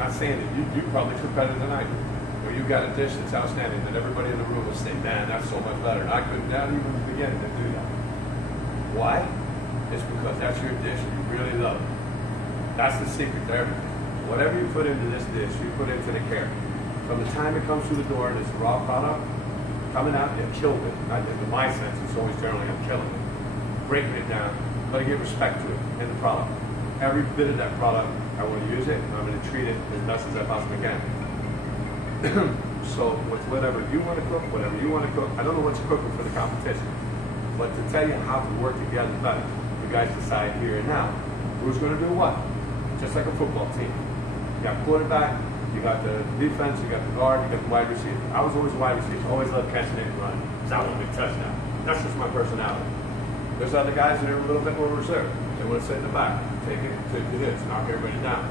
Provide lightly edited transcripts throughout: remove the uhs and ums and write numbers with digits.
not saying that you probably cook better than I do. Or you got a dish that's outstanding that everybody in the room will say, man, that's so much better. And I could not even begin to do that. Why? It's because that's your dish and you really love it. That's the secret to everything. Whatever you put into this dish, you put into the care. From the time it comes through the door and it's a raw product, coming out, you killed it. Not in my sense, it's always generally I'm killing it. Breaking it down, but I give respect to it in the product. Every bit of that product, I want to use it, and I'm going to treat it as best as I possibly can. So with whatever you want to cook, whatever you want to cook, I don't know what you're cooking for the competition, but to tell you how to work together better, you guys decide here and now. Who's going to do what? Just like a football team. You got quarterback, you got the defense, you got the guard, you got the wide receiver. I was always wide receiver, always loved catching it and running. Because I want a big touchdown. That's just my personality. There's other guys that are a little bit more reserved. They want to sit in the back, take it to this, knock everybody down.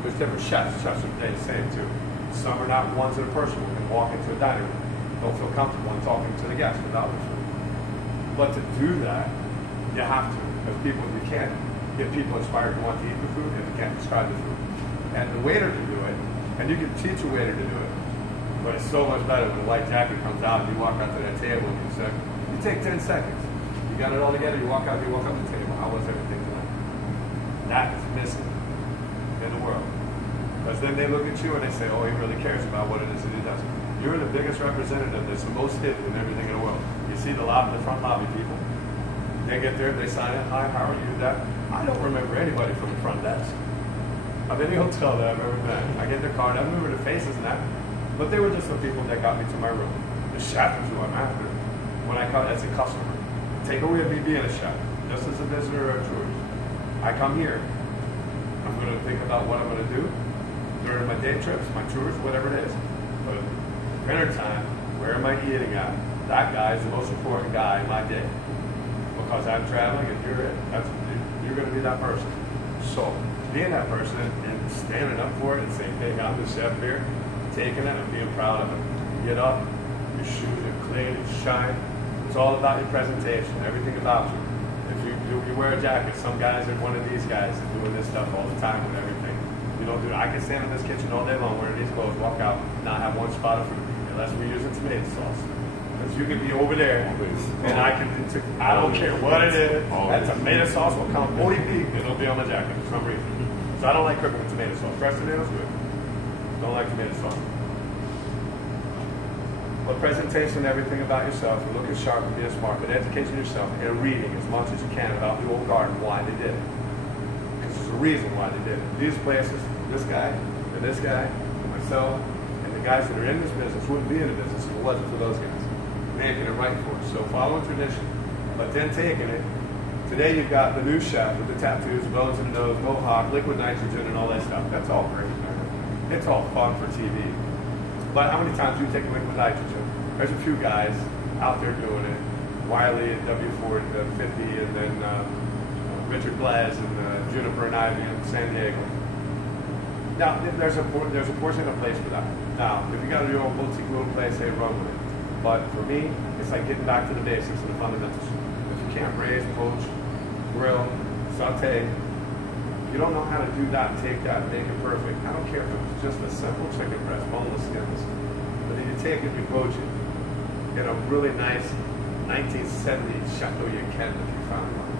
There's different chefs. Chefs are the same too. Some are not ones that are personal, can walk into a dining room, don't feel comfortable in talking to the guests without the food. But to do that, you have to, because people, you can't get people inspired to want to eat the food if you can't describe the food. And the waiter can do it, and you can teach a waiter to do it, but it's so much better when the white jacket comes out and you walk out to that table and you say, you take 10 seconds. You got it all together, you walk out, you walk up to the table. How was everything tonight? That is missing in the world. Because then they look at you and they say, oh, he really cares about what it is that he does. You're the biggest representative that's the most hidden in everything in the world. You see the front lobby people. They get there, they sign in, hi, how are you? That I don't remember anybody from the front desk of any hotel that I've ever been. I get their card, I remember the faces and that, but they were just the people that got me to my room. The chef is who I'm after when I come as a customer. Take away me being a chef, just as a visitor or a tourist. I come here, I'm going to think about what I'm going to do during my day trips, my tours, whatever it is. But dinner time, where am I eating at? That guy is the most important guy in my day. Because I'm traveling and you're it. You're going to be that person. So, being that person and standing up for it and saying, hey, I'm the chef here, taking it and being proud of it. Get up, your shoes are clean and shine. It's all about your presentation, everything about you. If you wear a jacket, some guys are one of these guys doing this stuff all the time with everything. You don't do it. I can stand in this kitchen all day long wearing these clothes, walk out, not have one spot of food, unless we're using tomato sauce. Because you can be over there, and I don't care what it is, that tomato sauce will come 40 feet, and it'll be on the jacket for some reason. So I don't like cooking with tomato sauce. Fresh tomatoes, good. Don't like tomato sauce. But presentation, everything about yourself, and looking sharp and being smart, but educating yourself and reading as much as you can about the old garden, why they did it. Because there's a reason why they did it. These places, this guy, and myself, and the guys that are in this business wouldn't be in the business if it wasn't for those guys. Making it right for us. So following tradition, but then taking it. Today you've got the new chef with the tattoos, bones in the nose, mohawk, liquid nitrogen, and all that stuff. That's all great, man. It's all fun for TV. But how many times do you take liquid nitrogen? There's a few guys out there doing it. Wiley at W4 50, and then Richard Blaz and Juniper and Ivy in San Diego. Now, there's a portion of place for that. Now, if you got your own boutique little place, hey, run with it. But for me, it's like getting back to the basics and the fundamentals. If you can't braise, poach, grill, saute, you don't know how to do that and take that and make it perfect. I don't care if it's just a simple chicken breast, boneless skins. But if you take it, you poach it. Get a really nice 1970s Chateau Yquem if you found one.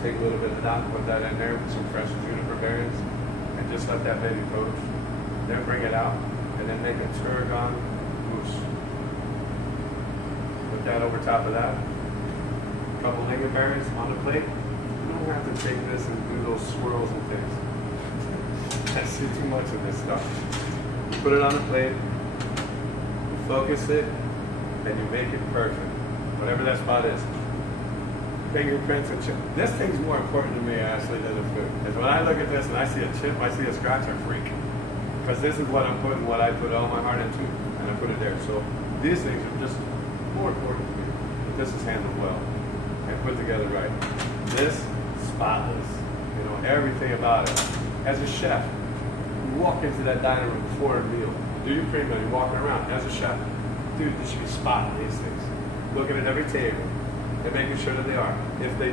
Take a little bit of that, put that in there with some fresh juniper berries, and just let that baby poach. Then bring it out, and then make a tarragon mousse. Put that over top of that. A couple lingonberries on the plate. You don't have to take this and do those swirls and things. I see too much of this stuff. You put it on the plate, you focus it, and you make it perfect. Whatever that spot is. Fingerprints and chip. This thing's more important to me, actually, than the food. Because when I look at this and I see a chip, I see a scratch, I freak. Because this is what I'm putting, what I put all my heart into, and I put it there. So these things are just more important to me. But this is handled well and put together right. This, spotless. You know, everything about it. As a chef, you walk into that dining room before a meal, do your pre-meal, you're walking around. As a chef, dude, you should be spotting these things. Looking at every table and making sure that they are. If they